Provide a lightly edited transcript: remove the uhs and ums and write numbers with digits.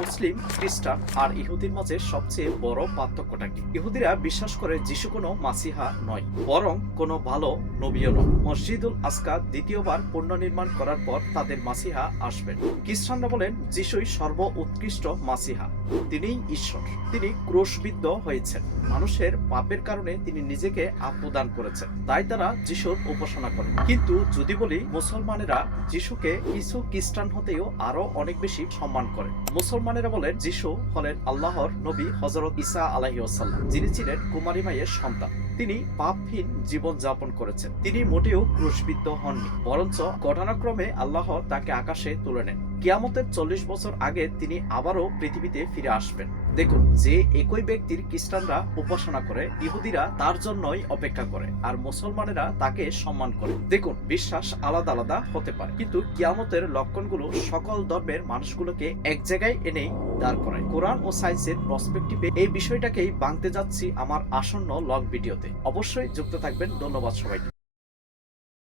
মুসলিম, খ্রিস্টান আর ইহুদির মাঝে সবচেয়ে বড় পার্থক্যটা কি? ইহুদিরা বিশ্বাস করে যিশু কোনো মাসিহা নয়, বরং কোনো ভালো নবীও নয়। মসজিদুল আকসা দ্বিতীয়বার পুনর্নির্মাণ করার পর তাদের মাসিহা আসবেন। খ্রিস্টানরা বলেন যিশুই সর্ব উৎকৃষ্ট মাসিহা, তিনিই ঈশ্বর। তিনি ক্রুশবিদ্ধ হয়েছেন, মানুষের পাপের কারণে তিনি নিজেকে আত্মদান করেছেন, তাই তারা যিশুর উপাসনা করে। কিন্তু যদি বলি মুসলমানেরা যিশুকে কিছু খ্রিস্টান হতেও আরো অনেক বেশি সম্মান করে। মুসলমানেরা বলেন যিশু হলেন আল্লাহর নবী হযরত ঈসা আলাইহিস সালাম, যিনি ছিলেন কুমারী মায়ের সন্তান। তিনি পাপহীন জীবন যাপন করেছেন। তিনি মোটেও ক্রুশবিদ্ধ হননি, বরঞ্চ ঘটনাক্রমে আল্লাহ তাকে আকাশে তুলে নেন। কিয়ামতের 40 বছর আগে তিনি আবারও পৃথিবীতে ফিরে আসবেন। দেখুন, যে একই ব্যক্তির খ্রিস্টানরা উপাসনা করে, ইহুদিরা তার জন্যই অপেক্ষা করে, আর মুসলমানেরা তাকে সম্মান করে। দেখুন, বিশ্বাস আলাদা আলাদা হতে পারে, কিন্তু কিয়ামতের লক্ষণগুলো সকল ধর্মের মানুষগুলোকে এক জায়গায় এনেই দাঁড় করায়। কোরআন ও সায়েন্সের পার্সপেক্টিভে এই বিষয়টাকেই ভাঙতে যাচ্ছি আমার আসন্ন লং ভিডিওতে। অবশ্যই যুক্ত থাকবেন। ধন্যবাদ সবাইকে।